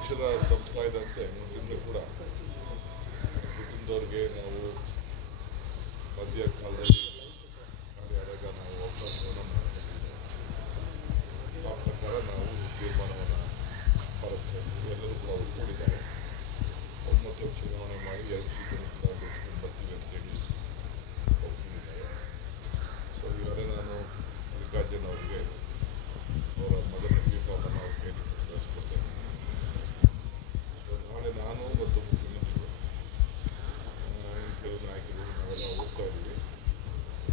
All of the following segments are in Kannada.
ಪಕ್ಷದ ಸಂಪ್ರದಾಯದಂತೆ ಮುಂದಿನ ಕೂಡ ಕುಟುಂಬದವ್ರಿಗೆ ನಾವು ಮಧ್ಯ ಕಾಲದಲ್ಲಿ ಖಾಲಿ ಆದಾಗ ನಾವು ಅವಕಾಶವನ್ನು ಮಾಡಿಕೊಂಡಿದ್ದೇವೆ. ಆ ಪ್ರಕಾರ ನಾವು ತೀರ್ಮಾನವನ್ನು ಪಾಲಿಸಬೇಕು. ಎಲ್ಲರೂ ಕೂಡ ಒಪ್ಕೊಂಡಿದ್ದಾರೆ. ಒಮ್ಮತ ಚುನಾವಣೆ ಮಾಡಿ 2 ಸೀಟನ್ನು ಕೂಡ ಗೆಲ್ಸ್ಕೊಂಡು ಬರ್ತೀವಿ ಅಂತೇಳಿ ಒಪ್ಕೊಂಡಿದ್ದಾರೆ. ಸೊ ಈಗಾಗಲೇ ನಾನು ಮಲ್ಲಿಕಾರ್ಜುನ್ ಅವರಿಗೆ ಅವರ ಮೊದಲ ಫಾರ್ಮನ್ನು ಅವ್ರ ಕೈಲಿ ಕಳಿಸ್ಕೊಡ್ತೇನೆ. ಸೊ ನಾಳೆ ನಾನು ಮತ್ತು ಮುಖ್ಯಮಂತ್ರಿಗಳು ಕೆಲವು ನಾಯಕರು ನಾವೆಲ್ಲ ಹೋಗ್ತಾ ಇದ್ದೀವಿ.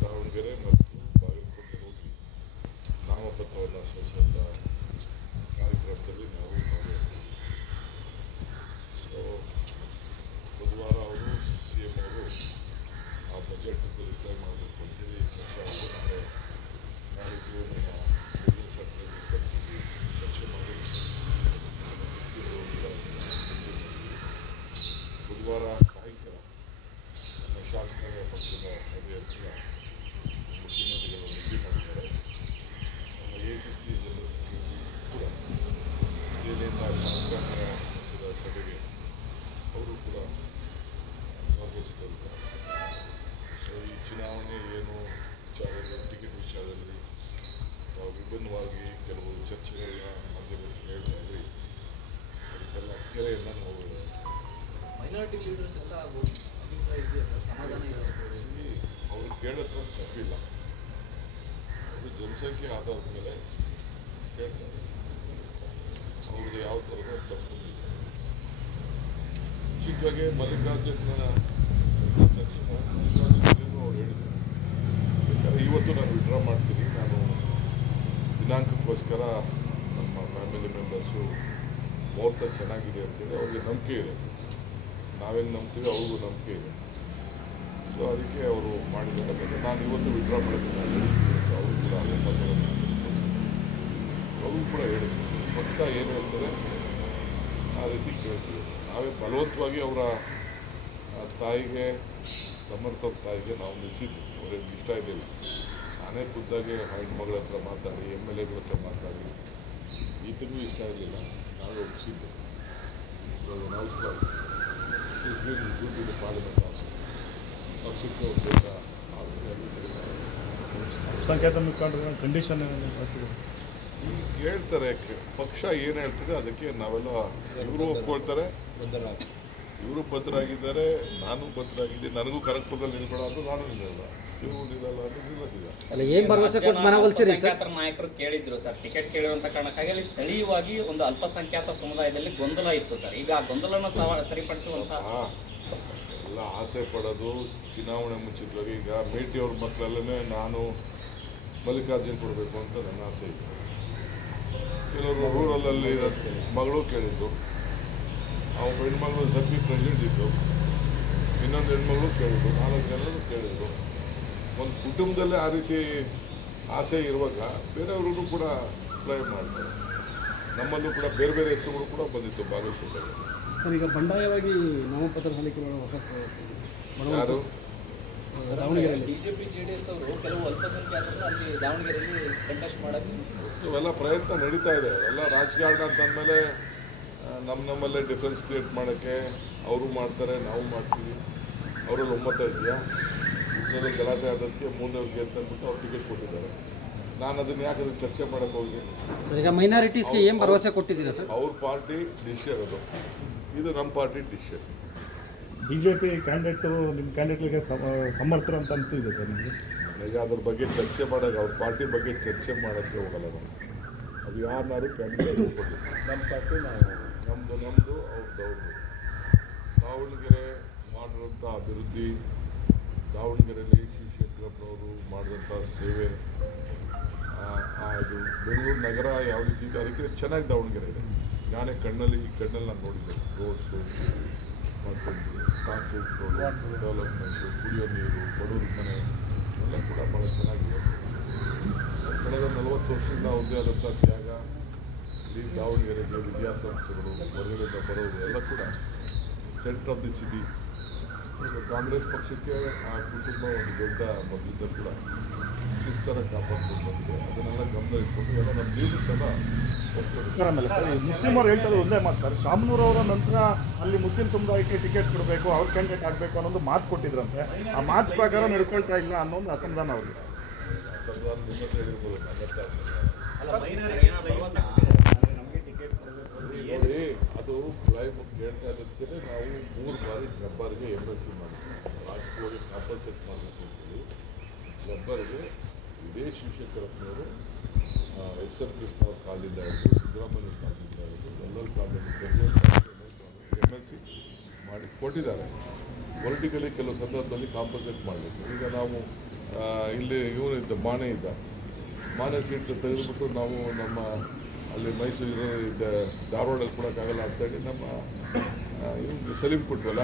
ದಾವಣಗೆರೆ ಮತ್ತು ಬಾಗಲಕೋಟೆ ಹೋಗಿ ನಾಮಪತ್ರವನ್ನು ಸಲ್ಲಿಸುವಂಥ ಕಾರ್ಯಕ್ರಮದಲ್ಲಿ ನಾವು ಭಾಗವಹಿಸ್ತೀವಿ. ಸೊ ಬುಧವಾರ ಅವರು CM ಅವರು ಆ ಬಜೆಟ್ ರಿಪ್ಲೈ ಮಾಡಬೇಕು ಅಂತೇಳಿ ಚರ್ಚೆ ಆಗಿದೆ. ನಾಡಿದ್ದು ನಮ್ಮ ಬಿಸ್ನೆಸ್ ಅಡ್ವೈಸರ್ ಕಮಿಟಿಗೆ ಚರ್ಚೆ ಮಾಡಿ ಬುಧವಾರ ಸಾಯಂಕಾಲ ನಮ್ಮ ಶಾಸಕರ ಪಕ್ಷದ ಸಭೆಯಲ್ಲಿ ಕೂಡ ಮುಖ್ಯಮಂತ್ರಿಗಳು ಭೇಟಿ ಮಾಡಿದ್ದಾರೆ. ನಮ್ಮ ACC ಜನರಲ್ ಸೆಕ್ರೆಟರಿ ಕೂಡ ದೆಹಲಿಯಿಂದ ಶಾಸಕಾಂಗ ಪಕ್ಷದ ಸಭೆಗೆ ಅವರು ಕೂಡ ಭಾಗವಹಿಸಲಿದ್ದಾರೆ. ಸೊ ಈ ಚುನಾವಣೆ ಏನು ವಿಚಾರದಲ್ಲಿ ಟಿಕೆಟ್ ವಿಚಾರದಲ್ಲಿ ವಿಭಿನ್ನವಾಗಿ ಕೆಲವು ಚರ್ಚೆಗಳ ಮಾಧ್ಯಮದಲ್ಲಿ ಹೇಳ್ತಾ ಇದ್ರಿ, ಅದಕ್ಕೆಲ್ಲ ಕೆರೆಯನ್ನು ನಾವು ಮೈನಾರಿಟಿ ಲೀಡರ್ಸ್ ಎಲ್ಲ ಅಭಿಪ್ರಾಯ ಇದೆಯಾ ಸರ್? ಸಮಾಧಾನ ಇದೆ ಅವರು ಕೇಳೋದ್ರ ತಪ್ಪಿಲ್ಲ. ಅದು ಜನಸಂಖ್ಯೆ ಆಧಾರದ ಮೇಲೆ ಕೇಳ್ತಾರೆ. ಅವ್ರದ್ದು ಯಾವ ಥರದ ತಪ್ಪು ಇಲ್ಲ. ಚಿಕ್ಕಗೆ ಮಲ್ಲಿಕಾರ್ಜುನ ಅವ್ರು ಹೇಳಿದ್ರು, ಯಾಕಂದರೆ ಇವತ್ತು ನಾನು ವಿಡ್ರಾ ಮಾಡ್ತೀನಿ, ನಾನು ದಿನಾಂಕಕ್ಕೋಸ್ಕರ ನಮ್ಮ ಫ್ಯಾಮಿಲಿ ಮೆಂಬರ್ಸು ಮುಹೂರ್ತ ಚೆನ್ನಾಗಿದೆ ಅಂತೇಳಿ ಅವ್ರಿಗೆ ನಂಬಿಕೆ ಇದೆ. ನಾವೇನು ನಂಬ್ತೀವಿ ಅವ್ರಿಗೂ ನಂಬಿಕೆ ಇದೆ. ಸೊ ಅದಕ್ಕೆ ಅವರು ಮಾಡಿದ್ದಾರೆ. ನಾನು ಇವತ್ತು ವಿಡ್ರಾ ಮಾಡಬೇಕಾದ್ರೆ ಅವರು ಕೂಡ ಅದೇ ಪತ್ರವನ್ನು ಅವರು ಕೂಡ ಹೇಳಿದ್ರು, ಪಕ್ಷ ಏನು ಹೇಳ್ತಾರೆ ಆ ರೀತಿ ಕೇಳ್ತೀವಿ. ನಾವೇ ಬಲವಂತವಾಗಿ ಅವರ ತಾಯಿಗೆ, ಸಮರ್ಥ ತಾಯಿಗೆ ನಾವು ನಿಲ್ಲಿಸಿದ್ವಿ. ಅವ್ರಿಗೆ ಇಷ್ಟ ಇರಲಿಲ್ಲ. ನಾನೇ ಖುದ್ದಾಗಿ ಹೆಣ್ಮಗಳ ಹತ್ರ ಮಾತಾಡಿ, MLAಗಳ ಹತ್ರ ಮಾತಾಡಿ, ಈತನಿಗೂ ಇಷ್ಟ ಇರಲಿಲ್ಲ. ನಾವೇ ಒಪ್ಪಿಸಿದ್ದೆ. ನಾವು ಕೂಡ ದುಡ್ಡಿನ ಪಾರ್ಲಿಮೆಂಟ್ ಆಸೆ ಪಕ್ಷಕ್ಕೆ ಒಬ್ಬ ಆಸ್ತಿಯಾಗಿ ಸಂಖ್ಯಾತ ಮುಖಂಡರ ಕಂಡೀಷನ್ ಈಗ ಹೇಳ್ತಾರೆ. ಪಕ್ಷ ಏನು ಹೇಳ್ತದೆ ಅದಕ್ಕೆ ನಾವೆಲ್ಲ ಇವರು ಒಪ್ಕೊಳ್ತಾರೆ. ಇವರು ಬದ್ಧರಾಗಿದ್ದಾರೆ, ನಾನು ಬದ್ಧರಾಗಿದ್ದೀನಿ. ನನಗೂ ಕನಕಪುರದಲ್ಲಿ ನಿಲ್ಕೊಳ್ಳೋದು, ನಾನು ನಿಲ್ಲಲ್ಲ. ಇವರು ನಿಲ್ಲಲ್ಲ ಅಂದರೆ ನಿಲ್ಲದಿಲ್ಲ. ಸಂಖ್ಯಾತರ ನಾಯಕರು ಕೇಳಿದ್ರು ಸರ್, ಟಿಕೆಟ್ ಕೇಳಿರುವಂತ ಕಾರಣಕ್ಕಾಗಿ ಅಲ್ಲಿ ಸ್ಥಳೀಯವಾಗಿ ಒಂದು ಅಲ್ಪಸಂಖ್ಯಾತ ಸಮುದಾಯದಲ್ಲಿ ಗೊಂದಲ ಇತ್ತು ಸರ್. ಈಗ ಆ ಗೊಂದಲನ ಸರಿಪಡಿಸುವಂತ ಎಲ್ಲ ಆಸೆ ಪಡೋದು ಚುನಾವಣೆ ಮುಂಚಿತವಾಗಿ. ಈಗ ಮೇಟಿ ಅವ್ರ ಮಕ್ಕಳಲ್ಲೇ ನಾನು ಮಲ್ಲಿಕಾರ್ಜುನ್ ಕೊಡಬೇಕು ಅಂತ ನನ್ನ ಆಸೆ ಇತ್ತು. ಕೆಲವರು ರೂರಲಲ್ಲಿ ಮಗಳು ಕೇಳಿದ್ದು, ಅವ್ರ ಹೆಣ್ಮಗಳು ಸಭ್ಯ ಪ್ರೆಸಿಡೆಂಟ್ ಇದ್ದು, ಇನ್ನೊಂದು ಹೆಣ್ಮಗಳು ಕೇಳಿದ್ದು, 4 ಜನರು ಕೇಳಿದ್ರು. ಒಂದು ಕುಟುಂಬದಲ್ಲೇ ಆ ರೀತಿ ಆಸೆ ಇರುವಾಗ ಬೇರೆಯವ್ರಿಗೂ ಕೂಡ ಅಪ್ಲೈ ಮಾಡ್ತಾರೆ. ನಮ್ಮಲ್ಲೂ ಕೂಡ ಬೇರೆ ಬೇರೆ ಹೆಸರುಗಳು ಕೂಡ ಬಂದಿತ್ತು ಬಾಗಲಕೋಟೆಗೆ. ಸರ್, ಈಗ ಬಂಡಾಯವಾಗಿ ನಾಮಪತ್ರ ಸಲ್ಲಿಕೆ ವಾಪಸ್ ಯಾರು ದಾವಣಗೆರೆಯಲ್ಲಿ ಬಿಜೆಪಿ JDS ಅವರು ಕೆಲವು ಅಲ್ಪಸಂಖ್ಯಾತರನ್ನು ಅಲ್ಲಿ ದಾವಣಗೆರೆಯಲ್ಲಿ ಕಂಟೆಸ್ಟ್ ಮಾಡೋಕ್ಕೆ ಇವೆಲ್ಲ ಪ್ರಯತ್ನ ನಡೀತಾ ಇದೆ. ಎಲ್ಲ ರಾಜಕಾರಣ ಅಂತಂದಮೇಲೆ ನಮ್ಮಲ್ಲೇ ಡಿಫ್ರೆನ್ಸ್ ಕ್ರಿಯೇಟ್ ಮಾಡೋಕ್ಕೆ ಅವರು ಮಾಡ್ತಾರೆ, ನಾವು ಮಾಡ್ತೀವಿ. ಅವರಲ್ಲಿ ಒಮ್ಮತ ಇದೆಯಾ? ಇದರಲ್ಲಿ ಗಲಾಟೆ ಆದದಕ್ಕೆ 3ನೇವ್ರಿಗೆ ಅಂತ ಅಂದ್ಬಿಟ್ಟು ಅವ್ರು ಟಿಕೆಟ್ ಕೊಟ್ಟಿದ್ದಾರೆ. ನಾನು ಅದನ್ನು ಯಾಕಂದ್ರೆ ಚರ್ಚೆ ಮಾಡೋಕ್ಕೆ ಹೋಗಿ. ಸರ್, ಈಗ ಮೈನಾರಿಟೀಸ್ಗೆ ಏನು ಭರವಸೆ ಕೊಟ್ಟಿದ್ದೀರಾ ಸರ್? ಅವ್ರ ಪಾರ್ಟಿ ಡಿಸಿಷನ್ ಅದು, ಇದು ನಮ್ಮ ಪಾರ್ಟಿ ಡಿಸಿಷನ್. BJP ಕ್ಯಾಂಡಿಡೇಟು ನಿಮ್ಮ ಕ್ಯಾಂಡಿಡೇಟ್ಗೆ ಸಮರ್ಥರು ಅಂತ ಅನಿಸ್ತಿದೆ ಸರ್ ನಿಮಗೆ? ನನಗೆ ಅದ್ರ ಬಗ್ಗೆ ಚರ್ಚೆ ಮಾಡೋಕ್ಕೆ, ಅವ್ರ ಪಾರ್ಟಿ ಬಗ್ಗೆ ಚರ್ಚೆ ಮಾಡೋಕ್ಕೆ ಹೋಗಲ್ಲ ನಾನು. ಅದು ಯಾರನ್ನಾರು ಕ್ಯಾಂಡಿಡೇಟ್ ಹೋಗ್ಬೋದು. ನಮ್ಮ ಪಾರ್ಟಿ ನಮ್ಮದು ಅವ್ರದ್ದು. ದಾವಣಗೆರೆ ಮಾಡಿರೋಂಥ ಅಭಿವೃದ್ಧಿ, ದಾವಣಗೆರೆಯಲ್ಲಿ ಶಿವಶಂಕರಪ್ಪನವರು ಮಾಡಿದಂಥ ಸೇವೆ, ಅದು ಬೆಂಗಳೂರು ನಗರ ಯಾವ ರೀತಿ ಇದೆ ಅದಕ್ಕೆ ಚೆನ್ನಾಗಿ ದಾವಣಗೆರೆ ಇದೆ. ನಾನೇ ಕಣ್ಣಲ್ಲಿ ನಾನು ನೋಡಿದ್ದೆ. ರೋಡ್ ಶೋ ಮಾಡ್ಕೊಂಡು, ಕಾಂಕ್ರೀಟ್ ರೋಡ್ ಡೆವಲಪ್ಮೆಂಟು, ಕುಡಿಯೋ ನೀರು, ಬಡವ್ರ ಮನೆ ಎಲ್ಲ ಕೂಡ ಭಾಳ ಚೆನ್ನಾಗಿದೆ. ಕಳೆದ 40 ವರ್ಷದಿಂದ ಒಂದೇ ಆದಂಥ ತ್ಯಾಗ. ಇಲ್ಲಿ ದಾವಣಗೆರೆಗೆ ವಿದ್ಯಾಸಂಸ್ಥೆಗಳು, ಹೊರಗಡೆಯಿಂದ ಬರೋರು ಎಲ್ಲ ಕೂಡ centre of the city. Congress ಪಕ್ಷಕ್ಕೆ ಆ ಕುಟುಂಬ ಒಂದು ದೊಡ್ಡ ಮೊದಲಿದ್ದ ಕೂಡ ಶಿಸ್ತನ್ನು ಕಾಪಾಡ್ಕೊಂಡು ಬಂದಿದೆ. ಅದನ್ನೆಲ್ಲ ಗಮನ ಇಟ್ಕೊಂಡು ಎಲ್ಲ ನಮ್ಮ ಲೀಡರ್ಸ್ ಎಲ್ಲ ಒಪ್ಪಿಕೊಂಡು ಸರ್ ಆಮೇಲೆ ಸರ್ ಈ ಮುಸ್ಲಿಮರು ಹೇಳ್ತಾರೆ ಒಂದೇ ಮಾತು ಸರ್, ಶಾಮನೂರ್ ಅವರ ನಂತರ ಅಲ್ಲಿ ಮುಸ್ಲಿಂ ಸಮುದಾಯಕ್ಕೆ ಟಿಕೆಟ್ ಕೊಡಬೇಕು, ಅವ್ರ ಕ್ಯಾಂಡಿಡೇಟ್ ಆಗಬೇಕು ಅನ್ನೋದು ಮಾತು ಕೊಟ್ಟಿದ್ರಂತೆ. ಆ ಮಾತು ಪ್ರಕಾರ ನಡ್ಕೊಳ್ತಾ ಇಲ್ಲ ಅನ್ನೋ ಒಂದು ಅಸಮಾಧಾನ ಅವ್ರಿಗೆ. ಅಸಮಾಧಾನ ನಿಮ್ಮತ್ತೆ ಹೇಳಿರ್ಬೋದು, ನನ್ನತ್ತೆ ಅಸಮಾಧಾನ ನೋಡಿ. ಅದು ಲೈವ್ ಹೇಳ್ತಾ ಇರೋದಕ್ಕೆ ನಾವು 3 ಬಾರಿ ಜಬ್ಬರ್ಗೆ MSc ಮಾಡಿದ್ವಿ. ರಾಜಕೀಯವಾಗಿ ಕಾಂಪನ್ಸೇಟ್ ಮಾಡಬೇಕು ಅಂತೇಳಿ ಜಬ್ಬರ್ಗೆ ಇದೇ ಶಿವಶಂಕರಪ್ಪನವರು SN ಕೃಷ್ಣ ಅವ್ರ ಕಾಲಿಂದ ಹಿಡಿದು ಸಿದ್ದರಾಮಯ್ಯ ಕಾಲಿಂದ ಹಿಡಿದು ಎಲ್ಲರ ಕಾಲಿಂದ MSc ಮಾಡಿ ಕೊಟ್ಟಿದ್ದಾರೆ. ಪೊಲಿಟಿಕಲಿ ಕೆಲವು ಸಂದರ್ಭದಲ್ಲಿ ಕಾಂಪನ್ಸೇಟ್ ಮಾಡಬೇಕು. ಈಗ ನಾವು ಇಲ್ಲಿ ಇವನಿದ್ದ ಮಾನೆ ಸೀಟ್ ತೆಗೆದುಬಿಟ್ಟು ನಾವು ನಮ್ಮ ಅಲ್ಲಿ ಮೈಸೂರು ಧಾರವಾಡಲ್ಲಿ ಕೊಡೋಕ್ಕಾಗಲ್ಲ ಅಂತೇಳಿ ನಮ್ಮ ಇವ್ನಿಗೆ ಸಲೀಂ ಕೊಟ್ವಲ್ಲ,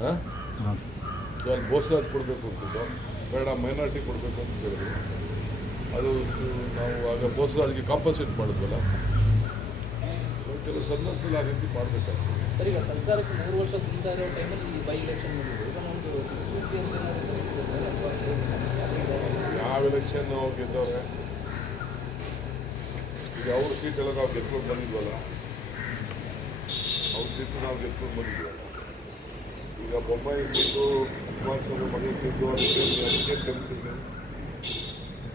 ಹಾಂ ಸೊ ಅಲ್ಲಿ ಬೋಸ್ರಾಜ್ ಕೊಡಬೇಕು ಅಂತಿದ್ದು, ಬೇಡ ಮೈನಾರಿಟಿ ಕೊಡಬೇಕು ಅಂತ ಹೇಳಿದ್ರು. ಅದು ನಾವು ಆಗ ಬೋಸ್ರಾಜ್ಗೆ ಕಾಂಪನ್ಸೇಟ್ ಮಾಡಿದ್ವಲ್ಲ. ಸೊ ಕೆಲವು ಸಂದರ್ಭದಲ್ಲಿ ಆ ರೀತಿ ಮಾಡಬೇಕಾಗ್ತದೆ. ಸರ್, ಈಗ ಸರ್ಕಾರಕ್ಕೆ 3 ವರ್ಷದಿಂದ ಇರೋ ಟೈಮಲ್ಲಿ ಈ ಬೈ ಎಲೆಕ್ಷನ್ ಮಾಡಿದ್ರು. ಈಗ ನಮ್ಮದು ಸೂಚಿ ಅಂತ ಯಾವ ಎಲೆಕ್ಷನ್ ನಾವು ಗೆದ್ದವ್ರೆ? ಈಗ ಅವ್ರ ಸೀಟೆಲ್ಲ ನಾವು ಗೆದ್ಕೊಂಡು ಬಂದಿದ್ವಲ್ಲ, ಅವ್ರ ಸೀಟು ನಾವು ಗೆದ್ಕೊಂಡು ಬಂದಿದ್ವಲ್ಲ. ಈಗ ಬೊಮ್ಮಾಯಿ ಸೀಟು, ಕುಮಾರಸ್ವಾಮಿ ಮಗನ ಸೀಟು, ಅದಕ್ಕೆ ಕರಿತಿದ್ದೆ.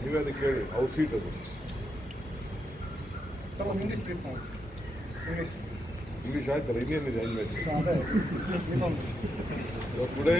ನೀವೇ ಅದಕ್ಕೆ ಕೇಳಿ, ಅವ್ರ ಸೀಟ್ ಅದು. ಸರ್ ಒಂದು ಇಂಗ್ಲೀಷ್ ಟ್ರೀಟ್ ಮಾಡಿ, ಇಂಗ್ಲೀಷ್ ಆಯ್ತಲ್ಲ, ಇನ್ನೇನಿದೆ ಹೆಂಗೆ? ಅದೇ ಸೊ ಟುಡೇ